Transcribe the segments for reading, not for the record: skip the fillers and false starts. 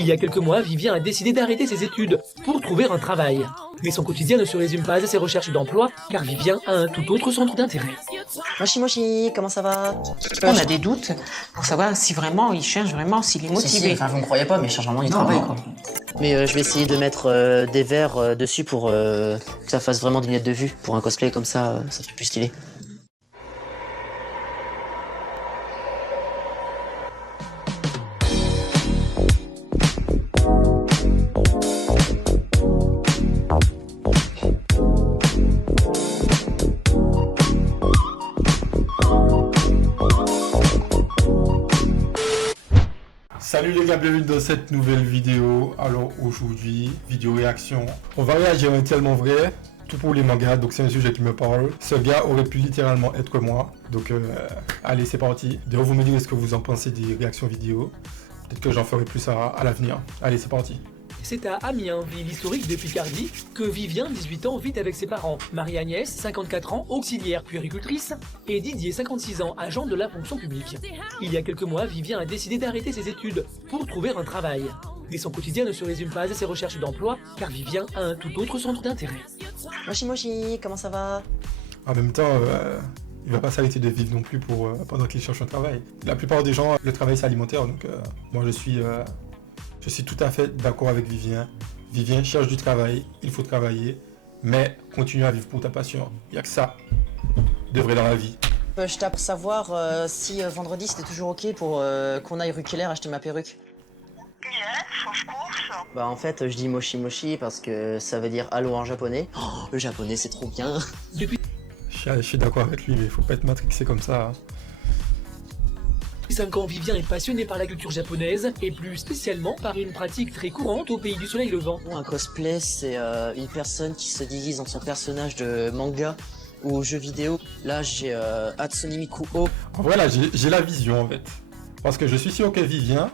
Il y a quelques mois, Vivien a décidé d'arrêter ses études pour trouver un travail. Mais son quotidien ne se résume pas à ses recherches d'emploi, car Vivien a un tout autre centre d'intérêt. Mochi Mochi, comment ça va? On a des doutes pour savoir si vraiment il cherche vraiment, s'il est motivé. Enfin, vous me croyez pas, mais il cherche vraiment du travail, quoi. Mais je vais essayer de mettre des verres dessus pour que ça fasse vraiment des lunettes de vue. Pour un cosplay comme ça fait plus stylé. Salut les gars, bienvenue dans cette nouvelle vidéo. Alors aujourd'hui, vidéo réaction. On va réagir à un tellement vrai, tout pour les mangas, donc c'est un sujet qui me parle. Ce gars aurait pu littéralement être moi. Donc allez, c'est parti. D'ailleurs, vous me direz ce que vous en pensez des réactions vidéo. Peut-être que j'en ferai plus à l'avenir. Allez, c'est parti. C'est à Amiens, ville historique de Picardie, que Vivien, 18 ans, vit avec ses parents. Marie-Agnès, 54 ans, auxiliaire puéricultrice, et Didier, 56 ans, agent de la fonction publique. Il y a quelques mois, Vivien a décidé d'arrêter ses études pour trouver un travail. Mais son quotidien ne se résume pas à ses recherches d'emploi, car Vivien a un tout autre centre d'intérêt. Mochi Mochi, comment ça va? En même temps, il va pas s'arrêter de vivre non plus pendant qu'il cherche un travail. La plupart des gens, le travail c'est alimentaire, donc moi je suis tout à fait d'accord avec Vivien. Vivien cherche du travail, il faut travailler, mais continue à vivre pour ta passion. Il n'y a que ça de vrai dans la vie. Je tape pour savoir si vendredi c'était toujours ok pour qu'on aille rue Keller acheter ma perruque. Yes, of course. Bah en fait je dis Mochi Mochi parce que ça veut dire allô en japonais. Oh, le japonais c'est trop bien. Depuis Je suis d'accord avec lui, mais il faut pas être matrixé comme ça. Hein. 5 ans, Vivien est passionné par la culture japonaise, et plus spécialement par une pratique très courante au pays du soleil levant. Un cosplay c'est une personne qui se déguise en son personnage de manga ou jeu vidéo. Là j'ai Hatsune Miku O. En vrai là j'ai la vision en fait. Parce que je suis sûr que Vivien,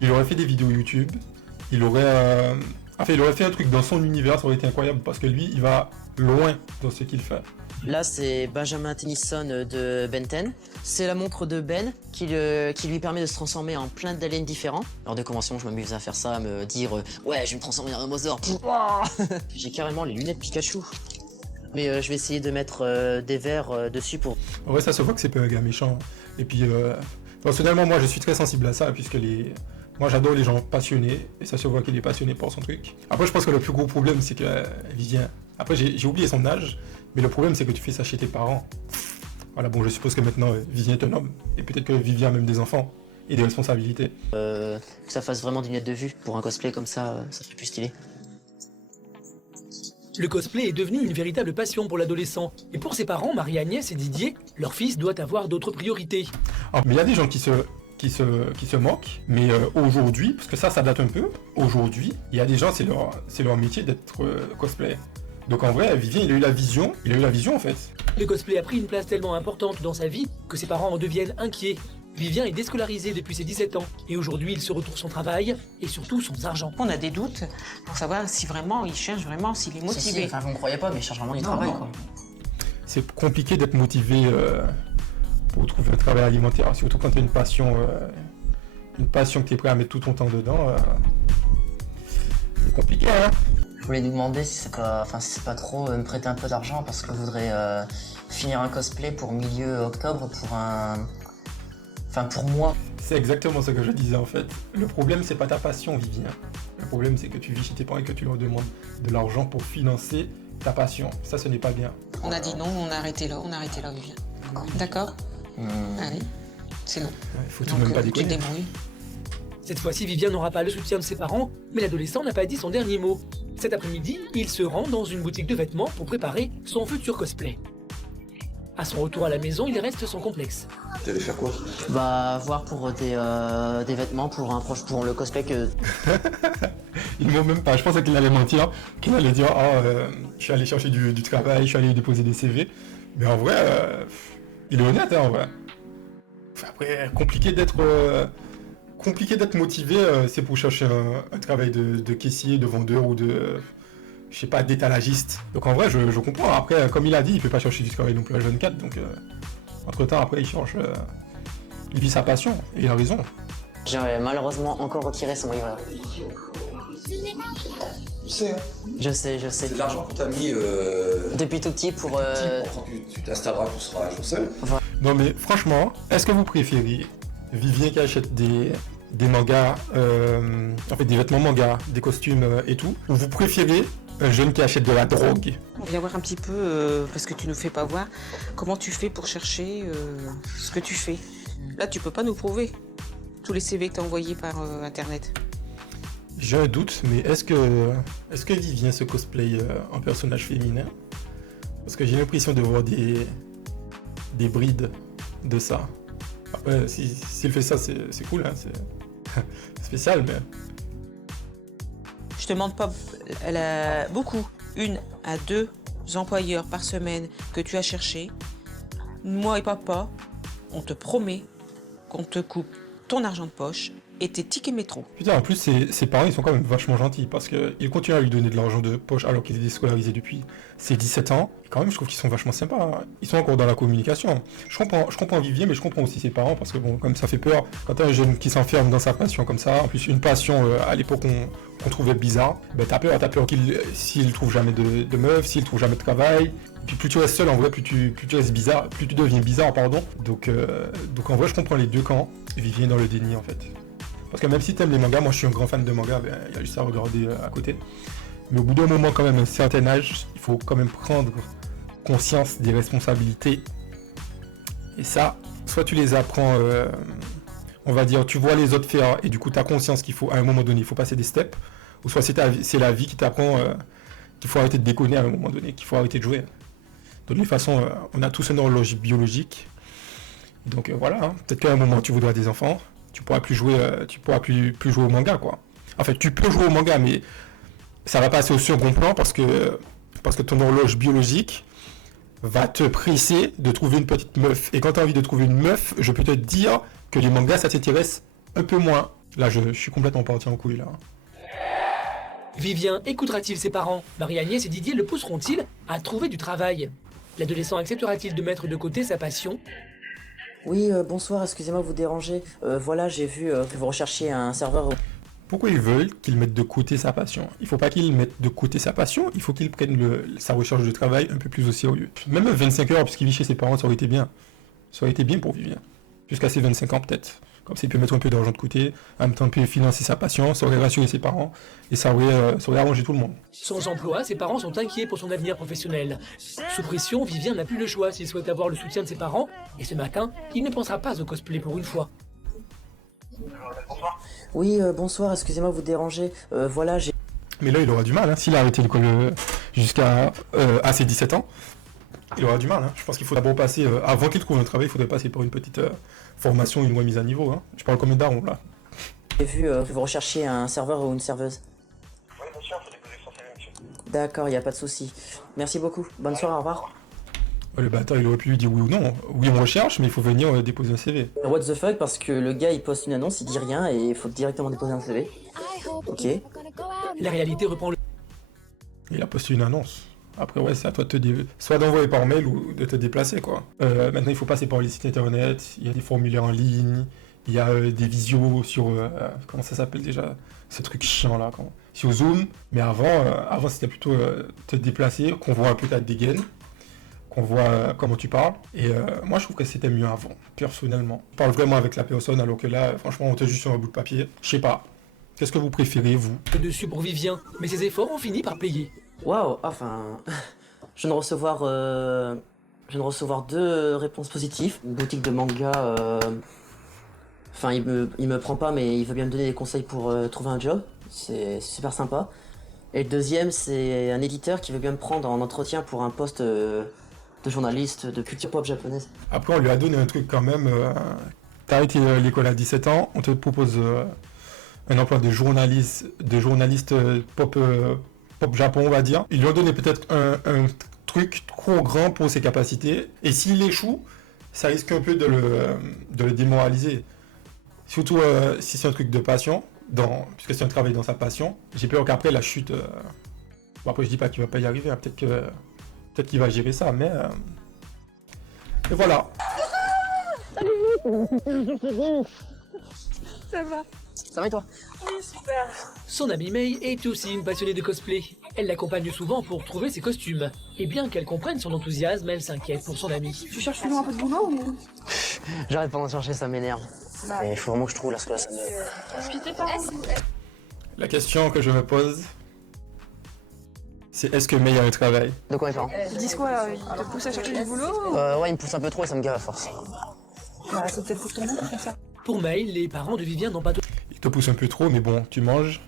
il aurait fait des vidéos YouTube, il aurait fait un truc dans son univers, ça aurait été incroyable parce que lui il va loin dans ce qu'il fait. Là, c'est Benjamin Tennyson de Ben 10. C'est la montre de Ben qui lui permet de se transformer en plein d'aliens différents. Lors des conventions, je m'amuse à faire ça, à me dire ouais, je vais me transformer en un Mother. J'ai carrément les lunettes Pikachu. Mais je vais essayer de mettre des verres dessus pour... En vrai, ça se voit que c'est pas un gars méchant. Et puis, personnellement, moi, je suis très sensible à ça, puisque moi, j'adore les gens passionnés, et ça se voit qu'il est passionné par son truc. Après, je pense que le plus gros problème, c'est que Vivien... Après, j'ai oublié son âge, mais le problème, c'est que tu fais ça chez tes parents. Voilà, bon, je suppose que maintenant, Vivien est un homme, et peut-être que Vivien a même des enfants, et des responsabilités. Que ça fasse vraiment des lunettes de vue. Pour un cosplay comme ça fait plus stylé. Le cosplay est devenu une véritable passion pour l'adolescent. Et pour ses parents, Marie-Agnès et Didier, leur fils doit avoir d'autres priorités. Alors, mais il y a des gens qui se moquent, mais aujourd'hui, parce que ça date un peu, aujourd'hui, il y a des gens, c'est leur métier d'être cosplay. Donc en vrai, Vivien, il a eu la vision en fait. Le cosplay a pris une place tellement importante dans sa vie que ses parents en deviennent inquiets. Vivien est déscolarisé depuis ses 17 ans, et aujourd'hui il se retrouve son travail, et surtout son argent. On a des doutes pour savoir si vraiment il cherche vraiment, s'il est motivé. Enfin, vous me croyez pas, mais il cherche vraiment du travail, quoi. C'est compliqué d'être motivé pour trouver un travail alimentaire, surtout quand tu as une passion que tu es prêt à mettre tout ton temps dedans. C'est compliqué, hein. Je voulais nous demander si c'est pas trop me prêter un peu d'argent parce que je voudrais finir un cosplay pour milieu octobre pour moi. C'est exactement ce que je disais en fait. Le problème, c'est pas ta passion, Vivien. Le problème, c'est que tu vis chez tes parents et que tu leur demandes de l'argent pour financer ta passion. Ça, ce n'est pas bien. On a dit non, on a arrêté là, Vivien. D'accord. Allez, c'est non. Il faut tout de même pas tu te déconner. débrouilles. Cette fois-ci, Vivien n'aura pas le soutien de ses parents, mais l'adolescent n'a pas dit son dernier mot. Cet après-midi, il se rend dans une boutique de vêtements pour préparer son futur cosplay. À son retour à la maison, il reste sans complexe. Tu allais faire quoi? Bah, voir pour des vêtements pour le cosplay que... Ils m'ont même pas. Je pensais qu'il allait mentir, qu'il allait dire je suis allé chercher du travail, je suis allé déposer des CV. Mais en vrai, il est honnête, hein, en vrai. Enfin, après, compliqué d'être motivé, c'est pour chercher un travail de caissier, de vendeur ou de, je sais pas, d'étalagiste. Donc en vrai, je comprends. Après, comme il a dit, il peut pas chercher du travail non plus à jeune 4, donc entre temps, après, il vit sa passion, et il a raison. J'ai malheureusement encore retiré son livret. Tu sais, hein, Je sais. c'est de l'argent que t'as mis Depuis tout petit pour... quand tu t'installeras, tu seras un jour seul. Non mais franchement, est-ce que vous préférez Vivien qui achète des mangas, en fait des vêtements mangas, des costumes et tout, ou vous préférez un jeune qui achète de la drogue? On vient voir un petit peu, parce que tu nous fais pas voir, comment tu fais pour chercher ce que tu fais. Là, tu peux pas nous prouver tous les CV que t'as envoyés par Internet. J'ai un doute, mais est-ce que Vivien se cosplay en personnage féminin? Parce que j'ai l'impression de voir des brides de ça. Après, s'il fait ça, c'est cool, hein, c'est spécial, mais... Je te demande pas, elle a beaucoup, 1 à 2 employeurs par semaine que tu as cherché. Moi et papa, on te promet qu'on te coupe ton argent de poche et tes tickets métro. Putain, en plus, ses parents, ils sont quand même vachement gentils, parce qu'ils continuent à lui donner de l'argent de poche alors qu'il est déscolarisé depuis ses 17 ans. Et quand même, je trouve qu'ils sont vachement sympas, hein. Ils sont encore dans la communication. Je comprends Vivien, mais je comprends aussi ses parents, parce que bon, comme ça fait peur, quand t'as un jeune qui s'enferme dans sa passion comme ça, en plus une passion à l'époque qu'on trouvait bizarre, ben t'as peur s'il trouve jamais de meuf, s'il trouve jamais de travail. Et puis plus tu restes seul, en vrai, plus tu restes bizarre, plus tu deviens bizarre, pardon. Donc en vrai, je comprends les deux camps. Vivien dans le déni, en fait. Parce que même si t'aimes les mangas, moi je suis un grand fan de mangas, ben, y a juste à regarder à côté. Mais au bout d'un moment, quand même, un certain âge, il faut quand même prendre conscience des responsabilités. Et ça, soit tu les apprends, on va dire, tu vois les autres faire, et du coup tu as conscience qu'il faut, à un moment donné, il faut passer des steps, ou soit c'est la vie qui t'apprend qu'il faut arrêter de déconner à un moment donné, qu'il faut arrêter de jouer. De toute façon, on a tous une horloge biologique. Donc voilà, hein. Peut-être qu'à un moment tu voudras des enfants. Tu pourras plus jouer au manga, quoi. En fait, tu peux jouer au manga, mais ça va passer au second plan parce que ton horloge biologique va te presser de trouver une petite meuf. Et quand tu as envie de trouver une meuf, je peux te dire que les mangas, ça t'intéresse un peu moins. Là, je suis complètement parti en couille, là. Vivien écoutera-t-il ses parents? Marie-Agnès et Didier le pousseront-ils à trouver du travail? L'adolescent acceptera-t-il de mettre de côté sa passion? Oui, bonsoir, excusez-moi de vous déranger. Voilà, j'ai vu que vous recherchiez un serveur... Pourquoi ils veulent qu'il mette de côté sa passion? Il faut pas qu'il mette de côté sa passion, il faut qu'il prenne sa recherche de travail un peu plus au sérieux. Même 25 heures, puisqu'il vit chez ses parents, ça aurait été bien. Ça aurait été bien pour Vivien. Jusqu'à ses 25 ans, peut-être. Comme ça, il peut mettre un peu d'argent de côté, en même temps, il peut financer sa passion, ça aurait rassuré ses parents, et ça aurait arrangé tout le monde. Sans emploi, ses parents sont inquiets pour son avenir professionnel. Sous pression, Vivien n'a plus le choix s'il souhaite avoir le soutien de ses parents, et ce matin, il ne pensera pas au cosplay pour une fois. Oui, bonsoir, excusez-moi de vous déranger. Voilà, j'ai... Mais là, il aura du mal, hein. S'il a arrêté l'école jusqu'à ses 17 ans, il aura du mal, hein. Je pense qu'il faut d'abord passer, avant qu'il trouve un travail, il faudrait passer par une petite formation, une remise à niveau, hein. Je parle combien d'arons, là? J'ai vu que vous recherchiez un serveur ou une serveuse. Oui, bien sûr, il faut déposer son CV, monsieur. D'accord, y a pas de souci. Merci beaucoup. Bonne soirée, au revoir. Le bâtard, il aurait pu lui dire oui ou non. Oui, on recherche, mais il faut venir déposer un CV. What the fuck, parce que le gars il poste une annonce, il dit rien et il faut directement déposer un CV. Ok. La réalité reprend le... Il a posté une annonce. Après, ouais, c'est à toi de soit d'envoyer par mail ou de te déplacer, quoi. Maintenant, il faut passer par les sites internet, il y a des formulaires en ligne, il y a des visios sur... comment ça s'appelle déjà? Ce truc chiant, là, sur Zoom. Mais avant c'était plutôt te déplacer, qu'on voit un peu ta dégaine, qu'on voit comment tu parles. Et moi, je trouve que c'était mieux avant, personnellement. On parle vraiment avec la personne, alors que là, franchement, on te juste sur un bout de papier. Je sais pas. Qu'est-ce que vous préférez, vous? dessus pour Vivien, mais ses efforts ont fini par payer. Waouh, enfin... je viens de recevoir 2 réponses positives. Une boutique de manga... Enfin, il me prend pas, mais il veut bien me donner des conseils pour trouver un job. C'est super sympa. Et le deuxième, c'est un éditeur qui veut bien me prendre en entretien pour un poste de journaliste de culture pop japonaise. Après, on lui a donné un truc quand même. T'as arrêté l'école à 17 ans, on te propose un emploi de journaliste pop Japon, on va dire. Ils lui ont donné peut-être un truc trop grand pour ses capacités. Et s'il échoue, ça risque un peu de le démoraliser. Surtout si c'est un truc de passion, puisque c'est un travail dans sa passion. J'ai peur qu'après la chute... Bon, après, je dis pas qu'il va pas y arriver, hein. Peut-être qu'il va gérer ça, mais... Et voilà. Ça va? Ça va et toi? Oui, super. Son amie May est aussi une passionnée de cosplay. Elle l'accompagne souvent pour trouver ses costumes. Et bien qu'elle comprenne son enthousiasme, elle s'inquiète pour son amie. Tu cherches toujours un peu de boulot ou? J'arrête pas d'en chercher, ça m'énerve. Bah. Et il faut vraiment que je trouve là, parce que là, ça me... Puis tes parents? La question que je me pose, c'est est-ce que May a un travail? De quoi mes parents? Ils disent quoi? Ils te poussent à chercher du boulot ou... Ouais, ils me poussent un peu trop et ça me gave à force. Bah, c'est peut-être pour ton nom, comme ça. Pour May, les parents de Vivien n'ont pas de Ils te poussent un peu trop, mais bon, tu manges,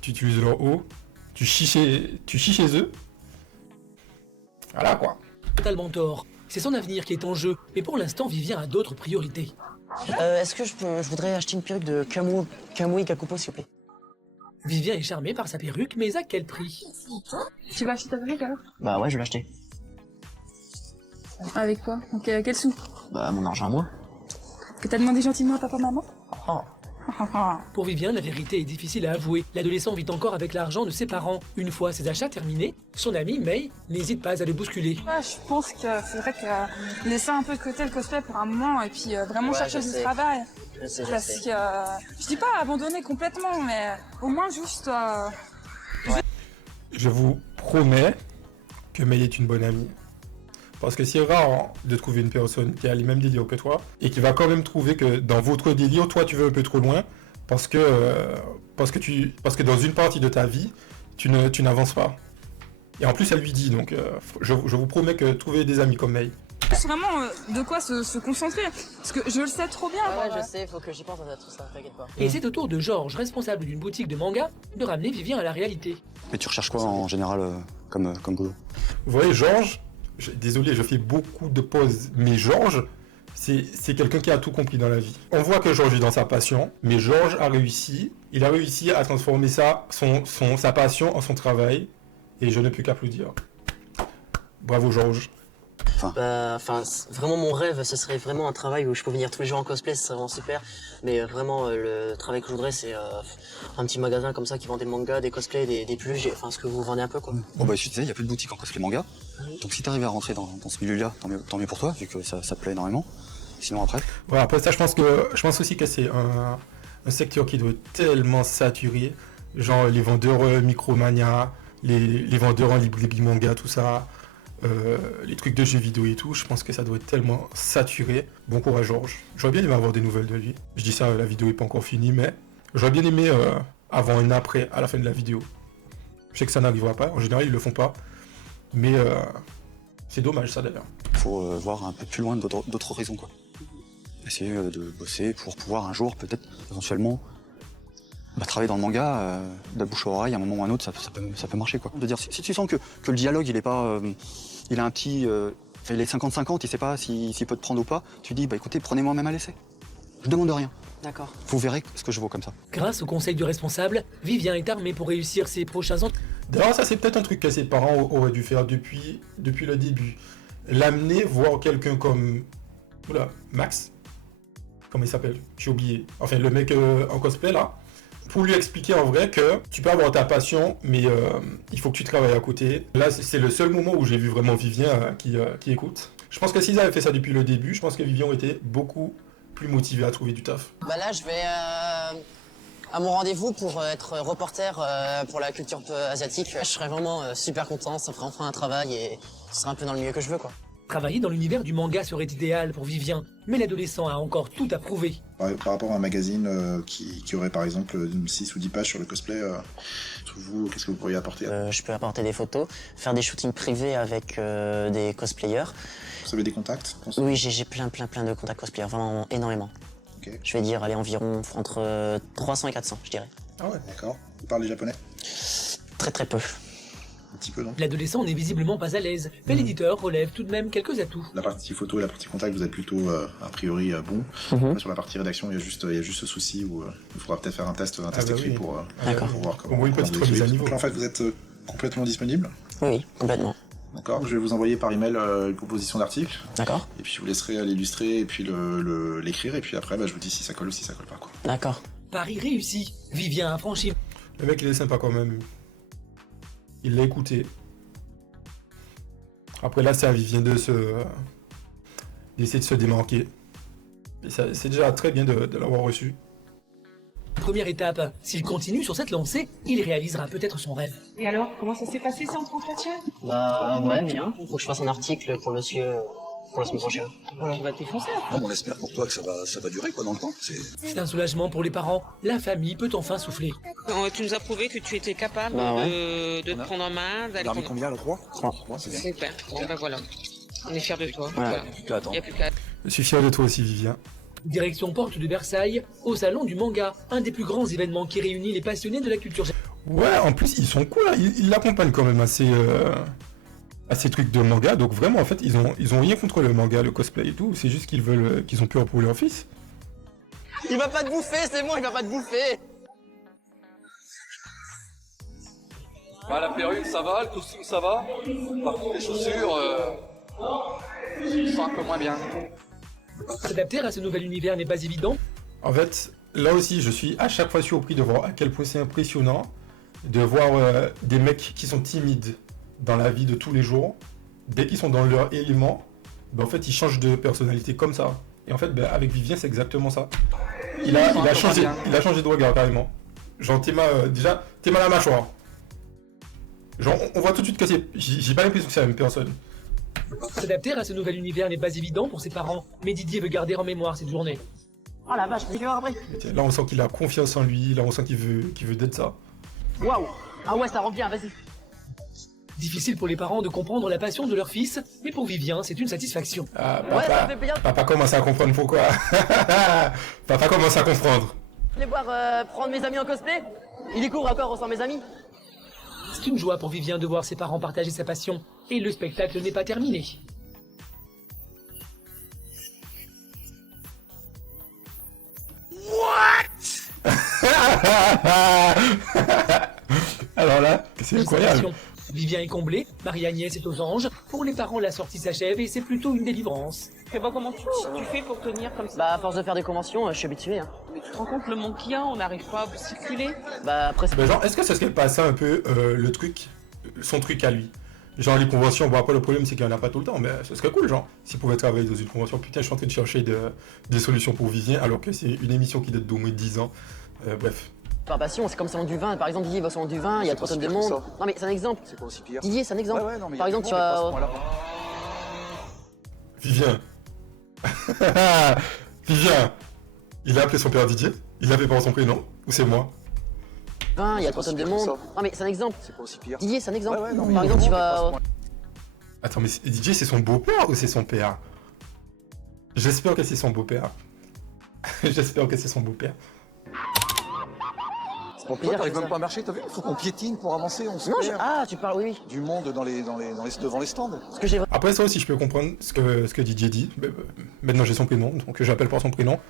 tu utilises leur eau, tu chies chez eux. Voilà quoi. totalement tort. C'est son avenir qui est en jeu, mais pour l'instant, Vivien a d'autres priorités. Est-ce que je voudrais acheter une perruque de Kamui Kakupo, s'il vous plaît? Vivien est charmé par sa perruque, mais à quel prix? Tu vas acheter ta perruque alors? Bah ouais, je vais l'acheter. Avec quoi? Donc, quel sou? Bah mon argent à moi. Que t'as demandé gentiment à papa-maman? Oh. Pour Vivien, la vérité est difficile à avouer. L'adolescent vit encore avec l'argent de ses parents. Une fois ses achats terminés, son ami May n'hésite pas à le bousculer. Ouais, je pense qu'il faudrait que laisser un peu de côté le cosplay pour un moment et puis vraiment Ouais, chercher je du sais. travail. Je sais. Parce que je dis pas abandonner complètement, mais au moins juste. Je vous promets que May est une bonne amie. Parce que c'est rare de trouver une personne qui a les mêmes délires que toi et qui va quand même trouver que dans votre délire, toi tu vas un peu trop loin parce que dans une partie de ta vie, tu n'avances pas. Et en plus, elle lui dit, donc je vous promets que trouver des amis comme May. C'est vraiment de quoi se concentrer. Parce que je le sais trop bien. Ouais, je sais, faut que j'y pense à tout ça, t'inquiète pas. Et c'est au tour de Georges, responsable d'une boutique de manga, de ramener Vivien à la réalité. Mais tu recherches quoi en général comme boulot? Vous voyez, Georges, désolé, je fais beaucoup de pauses, mais Georges, c'est quelqu'un qui a tout compris dans la vie. On voit que Georges est dans sa passion, mais Georges a réussi. Il a réussi à transformer sa passion en son travail, et je ne peux qu'applaudir. Bravo Georges. Vraiment mon rêve, ce serait vraiment un travail où je peux venir tous les jours en cosplay, ce serait vraiment super. Mais vraiment, le travail que je voudrais, c'est un petit magasin comme ça qui vend des mangas, des cosplays, des peluches, enfin ce que vous vendez un peu quoi. Bon bah tu sais, il y a plus de boutique en cosplay manga. Donc si t'arrives à rentrer dans ce milieu-là, tant mieux pour toi, vu que ça te plaît énormément. Sinon après. Voilà, après ça, je pense aussi que c'est un secteur qui doit être tellement saturé. Genre les vendeurs Micromania, les vendeurs en librairie manga, tout ça. Les trucs de jeux vidéo et tout, je pense que ça doit être tellement saturé. Bon courage Georges. J'aurais bien aimé avoir des nouvelles de lui. Je dis ça, la vidéo est pas encore finie, mais j'aurais bien aimé avant et après, à la fin de la vidéo. Je sais que ça n'arrivera pas, en général ils le font pas. Mais c'est dommage ça d'ailleurs. Faut voir un peu plus loin d'autres raisons quoi. Essayer de bosser pour pouvoir un jour peut-être éventuellement travailler dans le manga, de la bouche à oreille, à un moment ou à un autre, ça peut marcher quoi. De dire si tu sens que le dialogue il est pas, il a un petit, il est 50-50, il sait pas s'il peut te prendre ou pas, tu dis bah écoutez prenez-moi même à l'essai. Je demande rien. D'accord. Vous verrez ce que je vaux comme ça. Grâce au conseil du responsable, Vivien est armé pour réussir ses prochains ans. D'ailleurs ça c'est peut-être un truc que ses parents auraient dû faire depuis le début. L'amener voir quelqu'un comme Max. Comment il s'appelle? J'ai oublié. Enfin le mec en cosplay là. Pour lui expliquer en vrai que tu peux avoir ta passion, mais il faut que tu travailles à côté. Là, c'est le seul moment où j'ai vu vraiment Vivien qui écoute. Je pense que s'ils avaient fait ça depuis le début, je pense que Vivien aurait été beaucoup plus motivé à trouver du taf. Bah là, je vais à mon rendez-vous pour être reporter pour la culture asiatique. Je serais vraiment super content, ça ferait enfin un travail et ce serait un peu dans le milieu que je veux quoi. Travailler dans l'univers du manga serait idéal pour Vivien, mais l'adolescent a encore tout à prouver. Par rapport à un magazine qui aurait par exemple 6 ou 10 pages sur le cosplay, vous, qu'est-ce que vous pourriez apporter? Je peux apporter des photos, faire des shootings privés avec des cosplayers. Vous avez des contacts? Oui, j'ai plein de contacts cosplayers, vraiment énormément. Okay. Je vais dire, allez, environ entre 300 et 400, je dirais. Ah ouais, d'accord. Vous parlez japonais? Très peu. Un petit peu, non? L'adolescent n'est visiblement pas à l'aise, mais l'éditeur relève tout de même quelques atouts. La partie photo et la partie contact, vous êtes plutôt, a priori, bon. Sur la partie rédaction, il y a juste ce souci où il faudra peut-être faire un test écrit pour voir comment. Au moins une petite remise à niveau. Donc en fait, vous êtes complètement disponible? Oui, complètement. D'accord, je vais vous envoyer par email une proposition d'article. D'accord. Et puis je vous laisserai l'illustrer et puis l'écrire, et puis après, je vous dis si ça colle ou si ça colle pas, quoi. D'accord. Pari réussi, Vivien a franchi. Le mec il est sympa quand même. Il l'a écouté. Après là, c'est à Vivien d'essayer de se démarquer. Et c'est déjà très bien de l'avoir reçu. Première étape, s'il continue sur cette lancée, il réalisera peut-être son rêve. Et alors, comment ça s'est passé cet entretien? Bah ouais, bien. Faut que je fasse un article pour monsieur pour la semaine prochaine. Tu vas t'effoncer. Non, mais on espère pour toi que ça va durer quoi dans le temps. C'est un soulagement pour les parents. La famille peut enfin souffler. Tu nous as prouvé que tu étais capable de te prendre en main, d'aller L'armée combien, le 3 3. C'est bien. Super. Bon, ben voilà. On est fiers de toi. Voilà. Voilà. Il n'y a plus qu'à... Je suis fier de toi aussi, Vivien. Direction porte de Versailles, au salon du manga, un des plus grands événements qui réunit les passionnés de la culture. Ouais, en plus, ils sont cool, hein. Ils l'accompagnent quand même à ces trucs de manga. Donc vraiment, en fait, ils ont rien contre le manga, le cosplay et tout. C'est juste qu'ils veulent qu'ils ont pu reprouver leur fils. Il va pas te bouffer, c'est bon, il va pas te bouffer. Bah, la perruque ça va, le costume ça va. Par contre les chaussures, ils sont un peu moins bien. S'adapter à ce nouvel univers n'est pas évident. En fait, là aussi, je suis à chaque fois surpris de voir à quel point c'est impressionnant de voir des mecs qui sont timides dans la vie de tous les jours. Dès qu'ils sont dans leur élément, ben, en fait, ils changent de personnalité comme ça. Et en fait, ben, avec Vivien, c'est exactement ça. Il a changé de regard carrément. Genre, t'es mal à la mâchoire. Genre, on voit tout de suite que j'ai pas l'impression que c'est la même personne. S'adapter à ce nouvel univers n'est pas évident pour ses parents, mais Didier veut garder en mémoire cette journée. Oh la vache, je vais voir après. Là, on sent qu'il a confiance en lui, là, on sent qu'il veut d'être ça. Waouh. Ah ouais, ça rend bien, vas-y. Difficile pour les parents de comprendre la passion de leur fils, mais pour Vivien, c'est une satisfaction. Ah, Ouais, ça me fait plaisir. papa commence à comprendre pourquoi. Papa commence à comprendre. Je vais voir prendre mes amis en cosplay. Il découvre encore sans mes amis. C'est une joie pour Vivien de voir ses parents partager sa passion, et le spectacle n'est pas terminé. Alors là, c'est incroyable. Vivien est comblé, Marie-Agnès est aux anges. Pour les parents, la sortie s'achève et c'est plutôt une délivrance. Je sais pas comment tu fais pour tenir comme ça. Bah à force de faire des conventions, je suis habitué. Hein. Mais tu te rends compte le monde qu'il y a, on n'arrive pas à circuler. Bah après c'est... Ben genre, est-ce que ça serait pas ça un peu son truc à lui? Genre les conventions, bon après le problème c'est qu'il n'y en a pas tout le temps, mais ce serait cool genre. S'il pouvait travailler dans une convention, putain je suis en train de chercher des solutions pour Vivien alors que c'est une émission qui date d'au moins 10 ans. Bref. Par passion, c'est comme salon du vin. Par exemple, Didier va au salon du vin, il y a 3 tonnes de monde. Non mais c'est un exemple. C'est pas aussi pire. Didier, c'est un exemple. Ouais, non, mais par exemple, tu vas... Vivien. Vivien. Il a appelé son père Didier? Il l'appelait par son prénom? Ou c'est moi? Il y a 3 tonnes de monde. Non mais c'est un exemple. C'est pas aussi pire. Didier, c'est un exemple. Ouais, non, mais par exemple, tu vas... Attends, mais Didier c'est son beau-père ou c'est son père? J'espère que c'est son beau-père. J'espère que c'est son beau-père. Pour Toi, t'arrives même pas à marcher, t'as vu? Il faut qu'on piétine pour avancer, on se Non, perd. Ah, tu parles, oui. Du monde devant les stands. Parce que j'ai... Après ça aussi je peux comprendre ce que Didier dit. Maintenant j'ai son prénom, donc j'appelle par son prénom.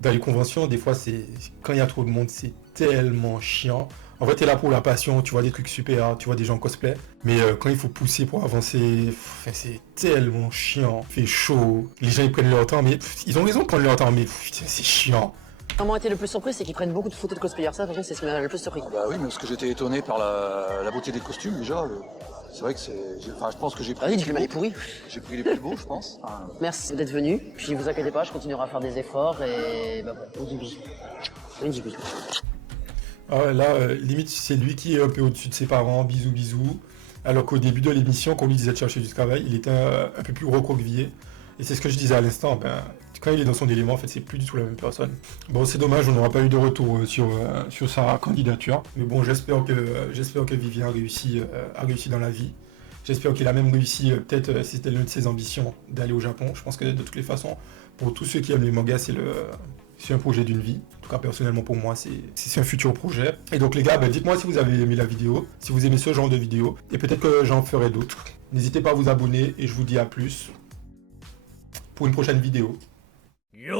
Dans les conventions, des fois c'est quand il y a trop de monde, c'est tellement chiant. En fait t'es là pour la passion, tu vois des trucs super, tu vois des gens cosplay. Mais quand il faut pousser pour avancer, c'est tellement chiant. Il fait chaud, les gens ils prennent leur temps, mais ils ont raison de prendre leur temps, mais putain, c'est chiant. Comment été le plus surpris, c'est qu'ils prennent beaucoup de photos de cosplayers. Ça, par contre, c'est ce qui m'a le plus surpris. Bah oui, mais parce que j'étais étonné par la beauté des costumes déjà. C'est vrai que je pense que j'ai pris. Vas-y, dis que le mal est pourri. J'ai pris les plus beaux, je pense. Merci d'être venu. Puis vous inquiétez pas, je continuerai à faire des efforts et bah voilà, on dit bisous. On dit bisous. Ah ouais, là, limite c'est lui qui est un peu au-dessus de ses parents, bisous bisous. Alors qu'au début de l'émission, quand on lui disait de chercher du travail, il était un peu plus recroquevillé. Et c'est ce que je disais à l'instant, quand il est dans son élément, en fait, c'est plus du tout la même personne. Bon, c'est dommage, on n'aura pas eu de retour sur sa candidature. Mais bon, j'espère que Vivien a réussi dans la vie. J'espère qu'il a même réussi, peut-être, si c'était l'une de ses ambitions, d'aller au Japon. Je pense que de toutes les façons, pour tous ceux qui aiment les mangas, c'est un projet d'une vie. En tout cas, personnellement, pour moi, c'est un futur projet. Et donc, les gars, dites-moi si vous avez aimé la vidéo, si vous aimez ce genre de vidéo. Et peut-être que j'en ferai d'autres. N'hésitez pas à vous abonner et je vous dis à plus pour une prochaine vidéo. Yo